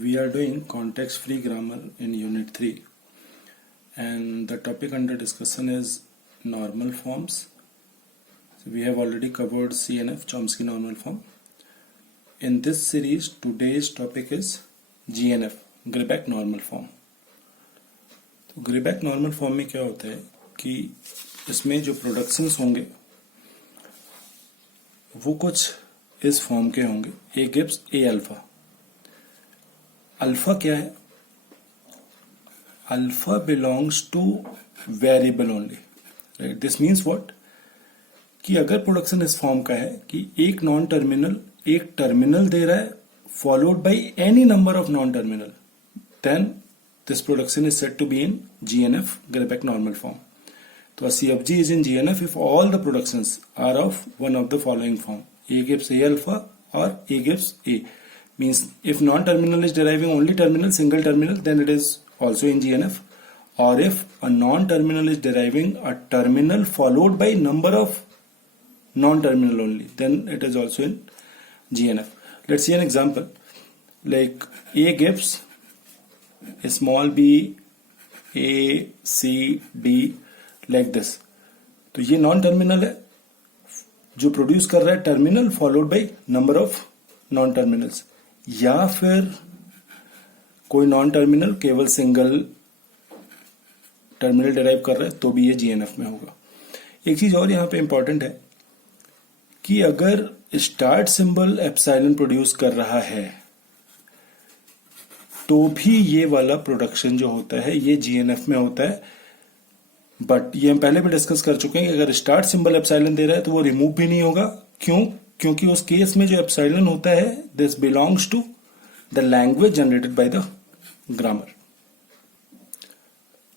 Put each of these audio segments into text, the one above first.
We are doing context free grammar in unit 3 and the topic under discussion is normal forms. So we have already covered CNF, Chomsky normal form. In this series today's topic is GNF, Greibach normal form. तो Greibach normal form में क्या होता है कि इसमें जो productions होंगे वो कुछ इस फॉर्म के होंगे. A gives A alpha. Alpha क्या है? Alpha belongs to variable only. Right, this means what कि अगर प्रोडक्शन इस फॉर्म का है कि एक नॉन टर्मिनल एक टर्मिनल दे रहा है followed by any number of non terminal, then this production is said to be in GNF, Greibach normal form. तो a CFG is in GNF if all the productions are of one of the following form. A gives A alpha or A gives A. Means if non-terminal is deriving only terminal, single terminal, then it is also in GNF. Or if a non-terminal is deriving a terminal followed by number of non-terminal only, then it is also in GNF. Let's see an example. Like A gives a small b, A, C, D, like this. तो ये non-terminal है जो produce कर रहा है terminal followed by number of non terminals, या फिर कोई नॉन टर्मिनल केवल सिंगल टर्मिनल डिराइव कर रहा है तो भी ये GNF में होगा. एक चीज और यहां पे इंपॉर्टेंट है कि अगर स्टार्ट सिंबल एप्सिलॉन प्रोड्यूस कर रहा है तो भी ये वाला प्रोडक्शन जो होता है ये GNF में होता है. बट ये हम पहले भी डिस्कस कर चुके हैं कि अगर स्टार्ट सिंबल एप्सिलॉन दे रहा है तो वो रिमूव भी नहीं होगा. क्यों? क्योंकि उस केस में जो एप्सिलॉन होता है this belongs to the language generated by the grammar.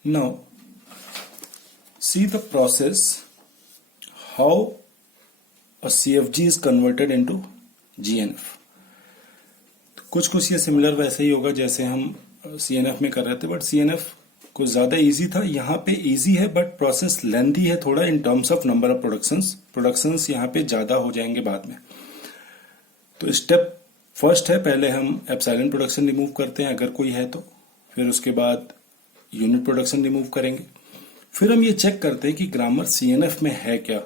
Now see the process how a CFG is converted into GNF. कुछ ये सिमिलर वैसे ही होगा जैसे हम CNF में कर रहे थे, बट CNF कुछ ज्यादा इजी था. यहाँ पे इजी है बट प्रोसेस लेंथी है थोड़ा in terms of number of productions यहाँ पे ज्यादा हो जाएंगे बाद में. तो स्टेप फर्स्ट है, पहले हम एप्सिलॉन प्रोडक्शन रिमूव करते हैं अगर कोई है तो, फिर उसके बाद यूनिट प्रोडक्शन रिमूव करेंगे, फिर हम ये चेक करते हैं कि ग्रामर CNF में है क्या.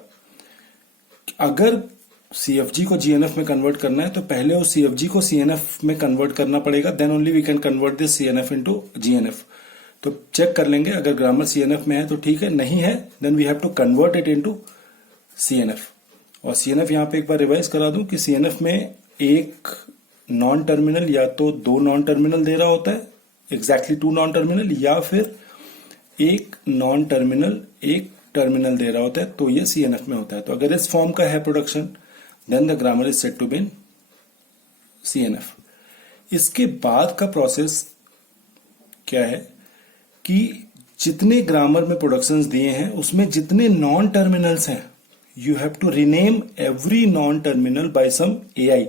अगर CFG को GNF में कन्वर्ट करना है तो पहले उस CFG को CNF में कन्वर्ट करना पड़ेगा, then only we can convert this CNF into GNF. तो चेक कर लेंगे अगर ग्रामर CNF में है तो ठीक है, नहीं है then we have to convert it into CNF. और CNF यहां पे एक बार रिवाइज करा दूं कि CNF में एक नॉन टर्मिनल या तो दो नॉन टर्मिनल दे रहा होता है, एग्जैक्टली टू नॉन टर्मिनल, या फिर एक नॉन टर्मिनल एक टर्मिनल दे रहा होता है तो ये CNF में होता है. तो अगर इस फॉर्म का है production then the grammar is said to be in CNF. इसके बाद का प्रोसेस क्या है कि जितने ग्रामर में प्रोडक्शंस दिए हैं उसमें जितने नॉन टर्मिनल्स हैं you have to rename every non terminal by some AI.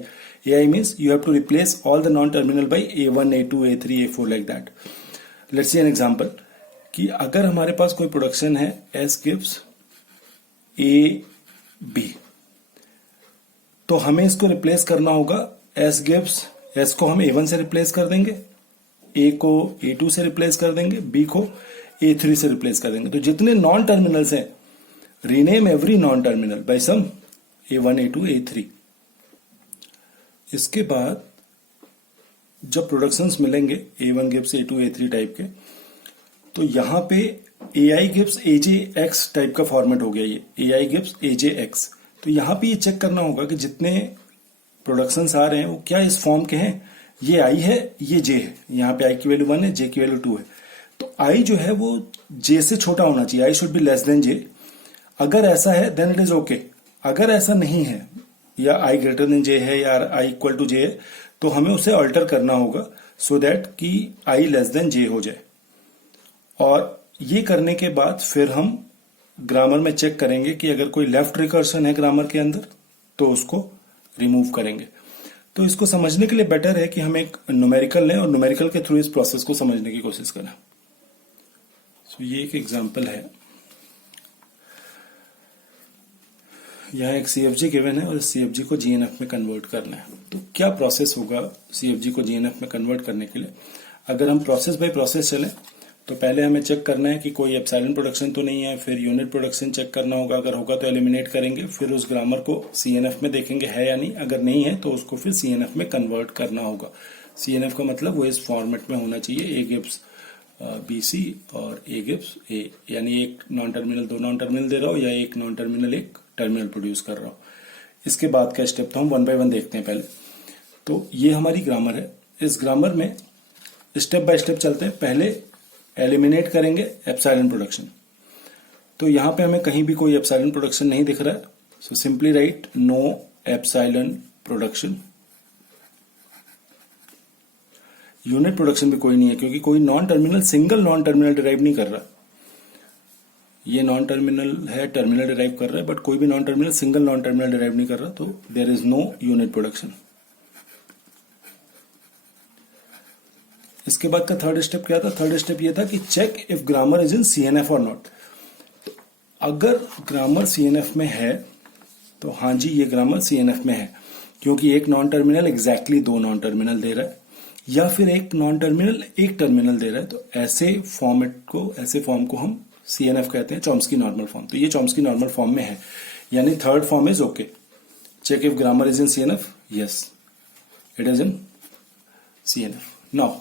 AI means you have to replace all the non terminal by A1, A2, A3, A4 like that. Let's see an example कि अगर हमारे पास कोई production है S gives AB, तो हमें इसको replace करना होगा. S gives, S को हम A1 से रिप्लेस कर देंगे, A को A2 से रिप्लेस कर देंगे, B को A3 से रिप्लेस कर देंगे. तो जितने नॉन टर्मिनल्स हैं rename every non terminal by some A1, A2, A3. इसके बाद जब प्रोडक्शंस मिलेंगे A1 gives A2, A3 type के, तो यहां पे AI gives AJX टाइप का फॉर्मेट हो गया. ये AI gives AJX. तो यहां पे ये चेक करना होगा कि जितने प्रोडक्शंस आ रहे हैं वो क्या इस फॉर्म के हैं. ये I है, ये J है. यहाँ पे I की वैल्यू 1 है, J की वैल्यू 2 है. तो I जो है वो J से छोटा होना चाहिए. I should be less than J. अगर ऐसा है देन इट इज ओके. अगर ऐसा नहीं है या I ग्रेटर देन J है या I इक्वल टू J है तो हमें उसे अल्टर करना होगा सो दैट कि I लेस देन J हो जाए. और ये करने के बाद फिर हम ग्रामर में चेक करेंगे कि अगर कोई लेफ्ट रिकर्सन है ग्रामर के अंदर तो उसको रिमूव करेंगे. तो इसको समझने के लिए बेटर है कि हम एक न्यूमेरिकल लें और न्यूमेरिकल के थ्रू इस प्रोसेस को समझने की कोशिश करें. सो ये एक एग्जांपल है. यहाँ एक CFG गिवन है और CFG को GNF में कन्वर्ट करना है। तो क्या प्रोसेस होगा CFG को GNF में कन्वर्ट करने के लिए? अगर हम प्रोसेस बाय प्रोसेस चलें तो पहले हमें चेक करना है कि कोई एप्सिलॉन प्रोडक्शन तो नहीं है, फिर यूनिट प्रोडक्शन चेक करना होगा, अगर होगा तो एलिमिनेट करेंगे, फिर उस ग्रामर को CNF में देखेंगे है या नहीं, अगर नहीं है तो उसको फिर CNF में कन्वर्ट करना होगा। CNF का मतलब वो इस फॉर्मेट में होना चाहिए, A gives BC और A gives A, यानी एक नॉन टर्मिनल दो नॉन टर्मिनल दे रहा हो या एक नॉन टर्मिनल एक टर्मिनल प्रोड्यूस कर रहा हो। इसके बाद का स्टेप तो हम 1 बाय 1 देखते हैं पहले। तो ये हमारी ग्रामर है। इस ग्रामर में स्टेप बाय स्टेप चलते हैं। पहले एलिमिनेट करेंगे एप्सिलॉन प्रोडक्शन। तो यहां पे हमें कहीं भी कोई एप्सिलॉन प्रोडक्शन नहीं दिख रहा है, so simply write no epsilon production. Unit production भी कोई नहीं है क्योंकि कोई non terminal single non terminal derive नहीं कर रहा। ये नॉन टर्मिनल है, टर्मिनल डिराइव कर रहा है, बट कोई भी non terminal single non terminal derive नहीं कर रहा, तो there is no unit production. इसके बाद का थर्ड स्टेप क्या था? थर्ड स्टेप ये था कि check if grammar is in CNF और नॉट। अगर ग्रामर CNF में है तो हाँ जी ये ग्रामर CNF में है, क्योंकि एक नॉन टर्मिनल एग्जैक्टली दो नॉन टर्मिनल दे रहा है, या फिर एक नॉन टर्मिनल एक टर्मिनल दे रहा है। तो ऐसे फॉर्म को हम CNF कहते हैं, चॉम्स्की नॉर्मल फॉर्म। तो ये चॉम्स्की नॉर्मल फॉर्म में है, यानी third form is okay. Check if grammar is in CNF, yes it is in CNF। Now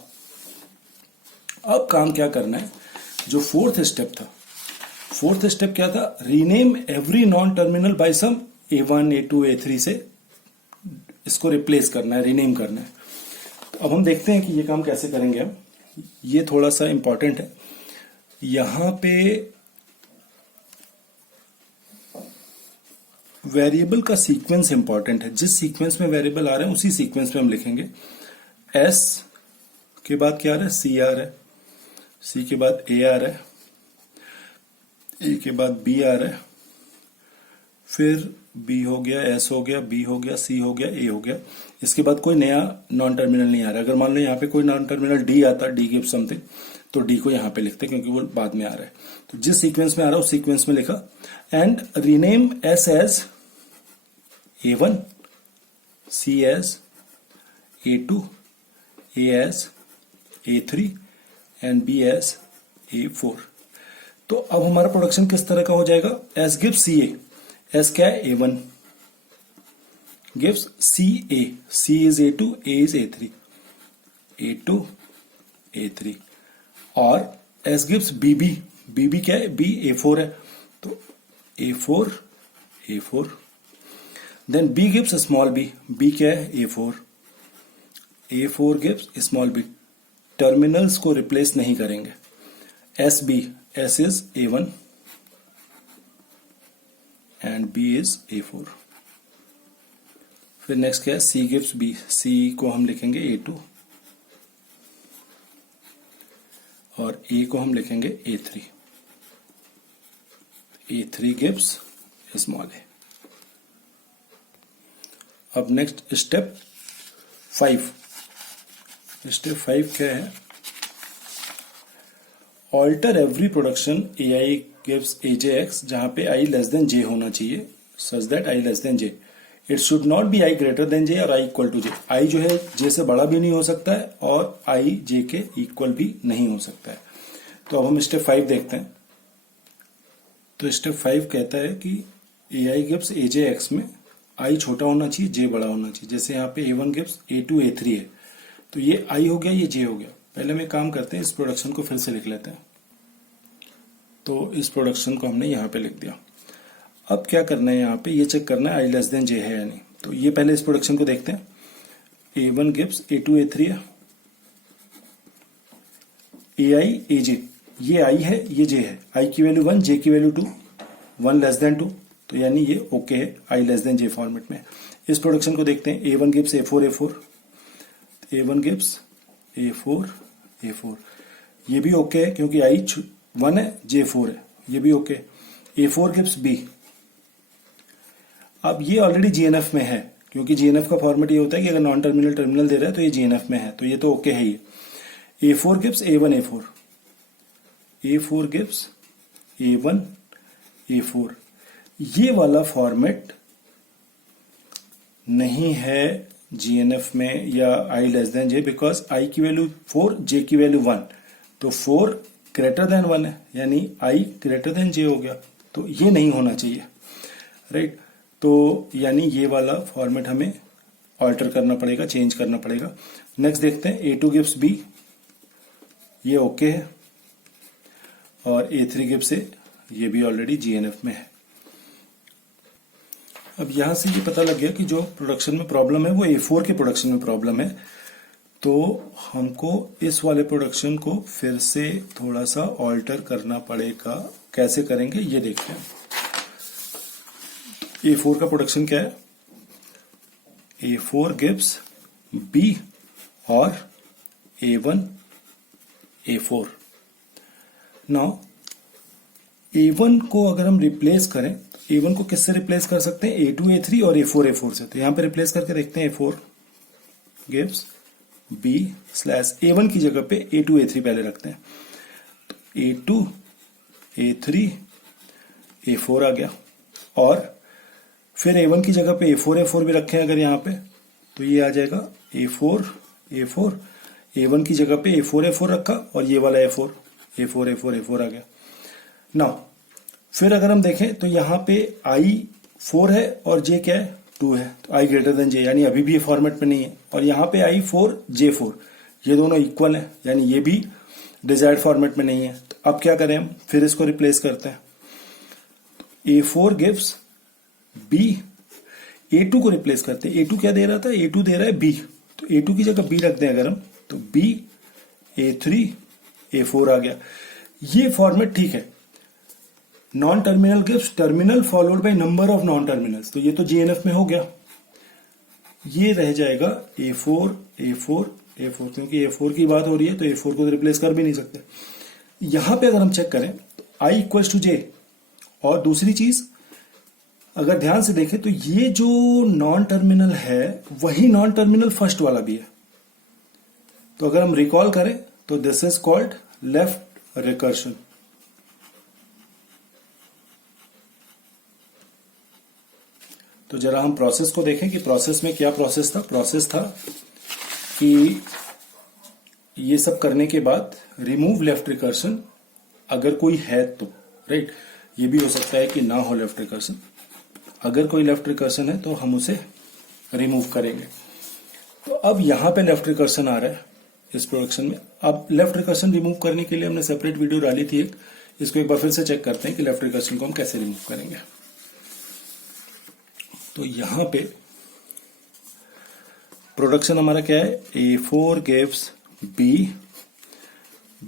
अब काम क्या करना है? जो फोर्थ स्टेप था, फोर्थ स्टेप क्या था? Rename every non terminal by some A1 A2 A3 से इसको रिप्लेस करना है, रीनेम करना है। तो अब हम देखते हैं कि ये काम कैसे करेंगे हम। ये थोड़ा सा इंपॉर्टेंट है। यहां पे वेरिएबल का सीक्वेंस इंपॉर्टेंट है। जिस सीक्वेंस में वेरिएबल आ रहे हैं उसी सीक्वेंस में हम लिखेंगे। S के बाद क्या आ रहा है? C आ रहा है, C के बाद A आ रहा है, A के बाद B आ रहा है, फिर B हो गया, S हो गया, B हो गया, C हो गया, A हो गया। इसके बाद कोई नया नॉन टर्मिनल नहीं आ रहा। अगर मान लो यहाँ पे कोई नॉन टर्मिनल D आता, D गिव्स समथिंग, तो D को यहाँ पे लिखते हैं क्योंकि वो बाद में आ रहा है। तो जिस सीक्वेंस में आ रहा है उस सीक्वेंस में लिखा, and rename S as A1, C as A2, A as A3 and B as A4। तो अब हमारा प्रोडक्शन किस तरह का हो जाएगा? S गिव्स CA, S क्या है? A1 gives CA, C is A2, A is A3, A2 A3, और S गिव्स BB, BB क्या है? B A4 है, तो A4 A4। Then B gives small b, B क्या है? A4, A4 gives small b। Terminals को replace नहीं करेंगे। SB, S is A1 and B is A4। फिर नेक्स्ट क्या है? C गिव्स B, C को हम लिखेंगे A2 और A को हम लिखेंगे A3, A3 gives small a। अब नेक्स्ट स्टेप 5। स्टेप 5 क्या है? Alter every production AI gives AJX, जहां पे I लेस देन J होना चाहिए, such that I less than J। It should not be I greater than J और I equal to J। I जो है J से बड़ा भी नहीं हो सकता है और I J के इक्वल भी नहीं हो सकता है। तो अब हम स्टेप 5 देखते हैं। तो स्टेप 5 कहता है कि AI गिव्स AJX में I छोटा होना चाहिए, J बड़ा होना चाहिए। जैसे यहाँ पे A1 गिव्स A2 A3 है, तो ये I हो गया, ये J हो गया। पहले हम एक काम करते हैं, इस प्रोडक्शन को फिर से लिख लेते हैं। तो इस प्रोडक्शन को हमने यहाँ पे लिख दिया। अब क्या करना है? यहाँ पे ये चेक करना है I लेस देन J है या नहीं। तो ये पहले इस प्रोडक्शन को देखते हैं। A1 गिव्स A2 A3 है, AI AJ, ये I है, ये J है। I की वैल्यू 1, J की वैल्यू 2, 1 लेस देन 2, तो यानी ये ओके है, I less than J format में। इस प्रोडक्शन को देखते हैं। A1 gives A4 A4, A1 gives A4 A4, ये भी ओके है क्योंकि I 1 है, J 4 है, ये भी ओके। A4 गिव्स B, अब ये ऑलरेडी GNF में है क्योंकि GNF का फॉर्मेट ये होता है कि अगर नॉन टर्मिनल टर्मिनल दे रहा है तो ये GNF में है, तो ये तो ओके है ये। A4 gives A1 A4, A4 gives A1 A4, ये वाला फॉर्मेट नहीं है जीएनएफ में या I less than J, because I की वैल्यू 4, जे की वैल्यू 1, तो 4 ग्रेटर देन 1 है, यानी आई ग्रेटर देन जे हो गया, तो ये नहीं होना चाहिए, राइट। तो यानी ये वाला फॉर्मेट हमें ऑल्टर करना पड़ेगा, चेंज करना पड़ेगा। नेक्स्ट देखते हैं, A2 गिव्स B, ये ओके है, और A3 गिव्स A, ये भी ऑलरेडी जीएनएफ में है। अब यहां से ये पता लग गया कि जो प्रोडक्शन में प्रॉब्लम है वो A4 के प्रोडक्शन में प्रॉब्लम है, तो हमको इस वाले प्रोडक्शन को फिर से थोड़ा सा ऑल्टर करना पड़ेगा। कैसे करेंगे ये देखते हैं। A4 का प्रोडक्शन क्या है? A4 गिव्स B और A1 A4। नाउ A1 को अगर हम रिप्लेस करें, A1 को किससे रिप्लेस कर सकते हैं? A2 A3 और A4 A4 से। तो यहां पे रिप्लेस करके देखते हैं। A4 gives B slash A1 की जगह पे A2 A3 पहले रखते हैं, तो A2 A3 A4 आ गया, और फिर A1 की जगह पे A4 A4 भी रखें अगर यहां पे, तो ये आ जाएगा A4 A4, A1 की जगह पे A4 A4 रखा, और ये वाला A4 A4 A4 A4 आ गया। नाउ फिर अगर हम देखें तो यहाँ पे I 4 है और J क्या है? 2 है, तो I ग्रेटर देन J, यानी अभी भी ये फॉर्मेट में नहीं है। और यहाँ पे I 4 J 4, ये दोनों इक्वल है, यानी ये भी डिजायर्ड फॉर्मेट में नहीं है। तो अब क्या करें हम? फिर इसको रिप्लेस करते हैं। A4 गिव्स B, A2 को रिप्लेस करते हैं। A2 क्या दे रहा था? A2 दे रहा है B, तो A2 की जगह B रख दें अगर हम, तो B A3 A4 आ गया। ये फॉर्मेट ठीक है। Non terminal gives terminal followed by number of non terminals, तो ये तो जीएनएफ में हो गया। ये रह जाएगा A4 A4 A4, क्योंकि A4 की बात हो रही है तो A4 को रिप्लेस कर भी नहीं सकते। यहां पे अगर हम चेक करें तो I इक्वल्स टू J, और दूसरी चीज अगर ध्यान से देखें तो ये जो नॉन टर्मिनल है वही नॉन टर्मिनल फर्स्ट वाला भी है। तो अगर हम रिकॉल करें तो this is called left recursion. तो जरा हम प्रोसेस को देखें कि प्रोसेस में क्या प्रोसेस था। प्रोसेस था कि ये सब करने के बाद रिमूव लेफ्ट रिकर्शन, अगर कोई है तो, राइट। ये भी हो सकता है कि ना हो लेफ्ट रिकर्शन, अगर कोई लेफ्ट रिकर्शन है तो हम उसे रिमूव करेंगे। तो अब यहां पे लेफ्ट रिकर्शन आ रहा है इस प्रोडक्शन में। अब लेफ्ट रिकर्शन रिमूव करने के लिए हमने सेपरेट वीडियो डाली थी एक, इसको एक बार फिर से चेक करते हैं कि लेफ्ट रिकर्शन को हम कैसे रिमूव करेंगे। तो यहां पे प्रोडक्शन हमारा क्या है? A4 gives B,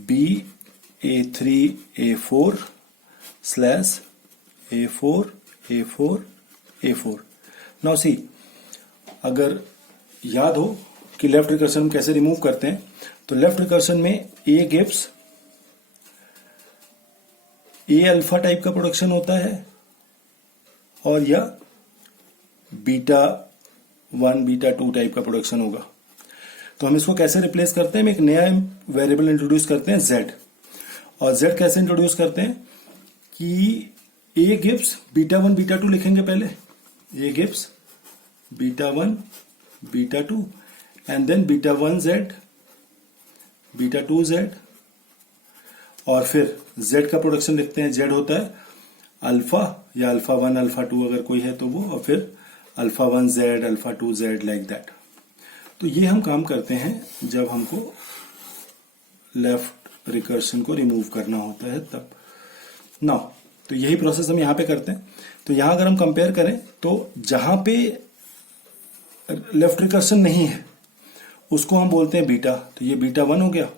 B A3 A4 slash A4 A4 A4। Now see, अगर याद हो कि लेफ्ट रिकर्शन कैसे रिमूव करते हैं, तो लेफ्ट रिकर्शन में A gives A alpha type का प्रोडक्शन होता है, और या बीटा 1 बीटा 2 टाइप का प्रोडक्शन होगा। तो हम इसको कैसे रिप्लेस करते हैं? हम एक नया वेरिएबल इंट्रोड्यूस करते हैं Z, और Z कैसे इंट्रोड्यूस करते हैं कि A गिव्स बीटा 1 बीटा 2 लिखेंगे पहले, A gives beta 1 beta 2, and then beta 1 Z beta 2 Z, और फिर Z का प्रोडक्शन लिखते हैं। Z होता है अल्फा या अल्फा 1 अल्फा 2 अगर कोई है तो वो, और फिर alpha 1 Z alpha 2 Z like that. तो ये हम काम करते हैं जब हमको लेफ्ट रिकर्शन को रिमूव करना होता है तब। नाउ तो यही प्रोसेस हम यहां पे करते हैं। तो यहां अगर हम कंपेयर करें तो जहां पे लेफ्ट रिकर्शन नहीं है उसको हम बोलते हैं बीटा, तो ये बीटा 1 हो गया,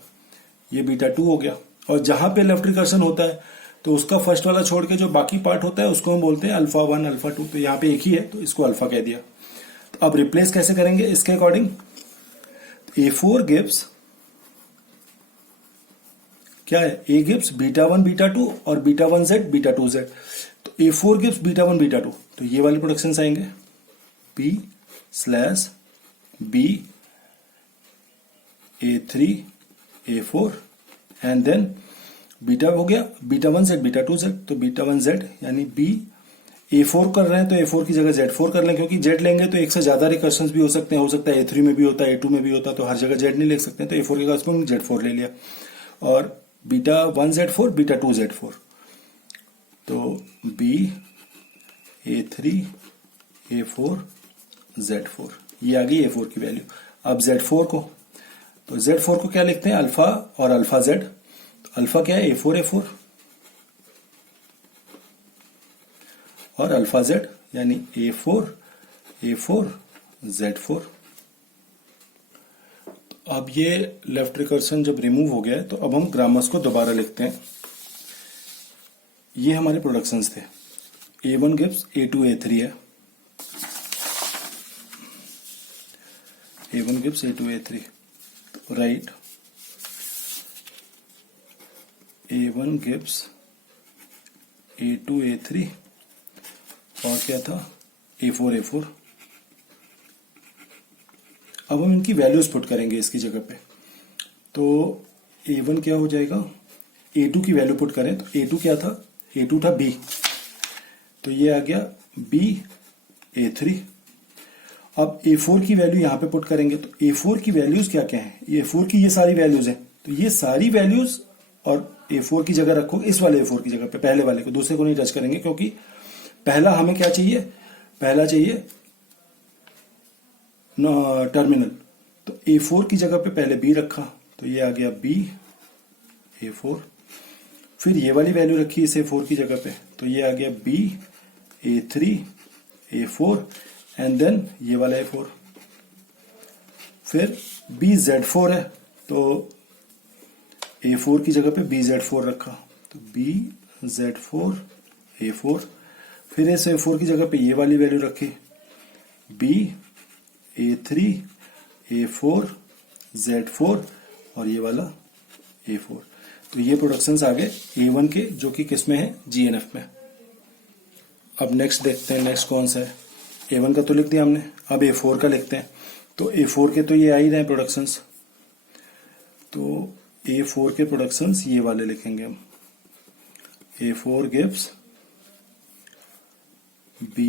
ये बीटा 2 हो गया। और जहां पे लेफ्ट रिकर्शन होता है तो उसका फर्स्ट वाला छोड़ के जो बाकी पार्ट होता है उसको हम बोलते हैं अल्फा 1 अल्फा 2। तो यहाँ पे एक ही है तो इसको अल्फा कह दिया। तो अब रिप्लेस कैसे करेंगे इसके अकॉर्डिंग? A4 गिव्स क्या है? A गिव्स बीटा 1 बीटा 2 और बीटा 1 Z बीटा 2 Z। तो A4 गिव्स बीटा 1 बीटा 2, तो ये वाले प्रोडक्शन आएंगे B slash B A3 A4, and then beta हो गया बीटा 1 Z बीटा 2 Z, तो बीटा 1 Z यानी B A4 कर रहे हैं तो A4 की जगह Z4 कर लें, क्योंकि Z लेंगे तो एक से ज्यादा रिकर्शंस भी हो सकते हैं, हो सकता है A3 में भी होता है, A2 में भी होता है, तो हर जगह Z नहीं लिख सकते, तो A4 के कॉरस्पॉन्डिंग Z4 ले लिया। और बीटा 1 Z4 बीटा 2 Z4, तो B A3 A4 Z4, ये आ गई A4 की वैल्यू। अब Z4 को, तो Z4 को क्या लिखते हैं, अल्फा और अल्फा Z। तो अल्फा क्या है, A4 A4 और अल्फा Z, यानी A4 A4 Z4। अब ये लेफ्ट रिकर्सन जब रिमूव हो गया है, तो अब हम ग्रामर्स को दोबारा लिखते हैं। ये हमारे प्रोडक्शंस थे, A1 गिव्स A2 A3 है, A1 गिव्स A2 A3, तो right A1 gives A2 A3 और क्या था, A4 A4। अब हम इनकी वैल्यूज पुट करेंगे इसकी जगह पे, तो A1 क्या हो जाएगा, A2 की वैल्यू पुट करें तो A2 क्या था, A2 था B, तो ये आ गया B A3। अब A4 की वैल्यू यहां पे पुट करेंगे, तो A4 की वैल्यूज क्या क्या है, A4 की ये सारी वैल्यूज हैं, तो ये सारी वैल्यूज और A4 की जगह रखो, इस वाले A4 की जगह पे, पहले वाले को, दूसरे को नहीं टच करेंगे, क्योंकि पहला हमें क्या चाहिए, पहला चाहिए टर्मिनल, तो A4 की जगह पे पहले B रखा, तो ये आ गया B A4। फिर ये वाली वैल्यू रखी इस A4 की जगह पे, तो ये आ गया B A3 A4 and then ये वाला A4। फिर B Z4 है, तो A4 की जगह पे B Z4 रखा, तो B Z4 A4। फिर इस A4 की जगह पे ये वाली वैल्यू रखी, B A3 A4 Z4 और ये वाला A4। तो ये प्रोडक्शंस आ गए A1 के, जो कि किस में है, GNF में। अब नेक्स्ट देखते हैं, नेक्स्ट कौन सा है, A1 का तो लिख दिया हमने, अब A4 का लिखते हैं। तो A4 के तो ये आ ही रहे हैं प्रोडक्शंस, तो A4 के प्रोडक्शंस ये वाले लिखेंगे हम, A4 gives B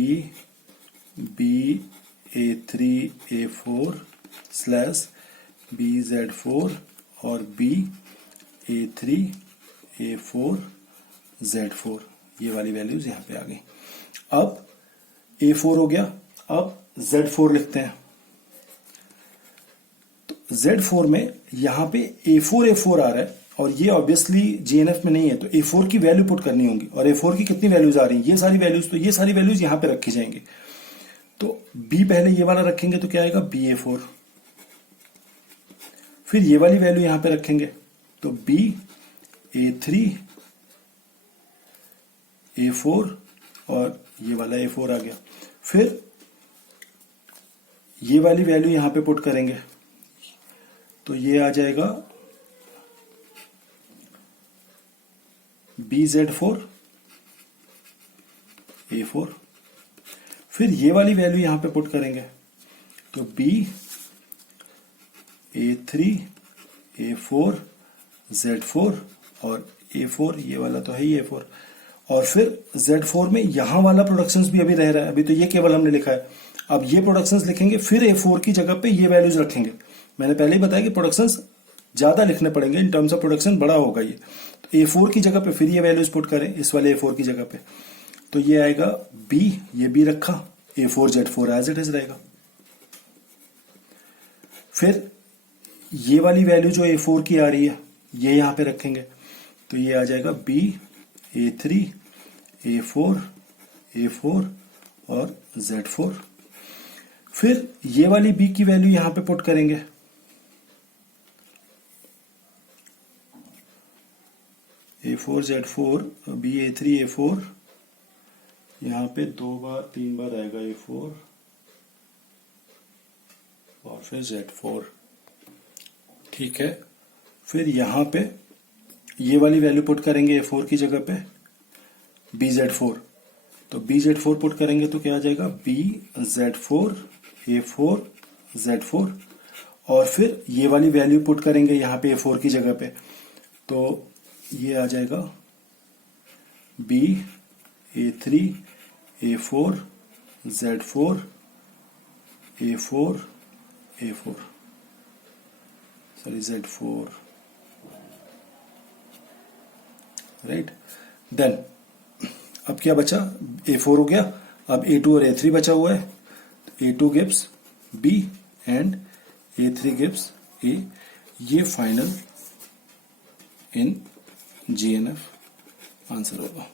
A3 A4 slash B Z4 और B A3 A4 Z4, ये वाली वैल्यूज यहां पे आ गई। अब A4 हो गया, अब Z4 लिखते हैं। तो Z4 में यहां पे A4 A4 आ रहा है, और ये ऑब्वियसली GNF में नहीं है, तो A4 की वैल्यू पुट करनी होगी, और A4 की कितनी वैल्यूज आ रही हैं, ये सारी वैल्यूज, तो ये सारी वैल्यूज यहां पे रखी जाएंगी। तो B पहले ये वाला रखेंगे, तो क्या आएगा, B A4। फिर ये वाली वैल्यू यहां पे रखेंगे, तो B A3 A4 और ये वाला A4 आ गया। फिर ये वाली वैल्यू यहां पे पुट करेंगे, तो ये आ जाएगा B Z4 A4। फिर ये वाली वैल्यू यहां पे पुट करेंगे, तो B A3 A4 Z4 और A4, ये वाला तो है ही A4। और फिर Z4 में यहां वाला प्रोडक्शंस भी अभी रह रहा है, अभी तो ये केवल हमने लिखा है। अब ये प्रोडक्शंस लिखेंगे, फिर A4 की जगह पे ये वैल्यूज रखेंगे। मैंने पहले ही बताया कि प्रोडक्शंस ज्यादा लिखने पड़ेंगे, इन टर्म्स ऑफ प्रोडक्शन बड़ा होगा ये। तो A4 की जगह पे फिर ये वैल्यूज पुट करें, इस वाले A4 की जगह पे, तो ये आएगा B, ये B रखा, A4 Z4 as it is रहेगा। फिर ये वाली वैल्यू जो A4 की आ रही है, ये यहां पे रखेंगे, तो ये आ जाएगा B A3 A4 A4 और Z4। फिर ये वाली B की वैल्यू यहां पे पुट करेंगे, A4 Z4 B A3 A4, यहां पे 2 बार 3 बार आएगा A4 और फिर Z4, ठीक है। फिर यहां पे ये वाली वैल्यू पुट करेंगे A4 की जगह पे B Z4, तो B Z4 पुट करेंगे तो क्या आ जाएगा, B Z4 A4 Z4। और फिर ये वाली वैल्यू पुट करेंगे यहां पे A4 की जगह पे, तो ये आ जाएगा B A3 A4, Z4, A4, A4, sorry Z4, right. Then अब क्या बचा, A4 हो गया, अब A2 और A3 बचा हुआ है। A2 gives B and A3 gives A। ये फाइनल इन GNF आंसर होगा।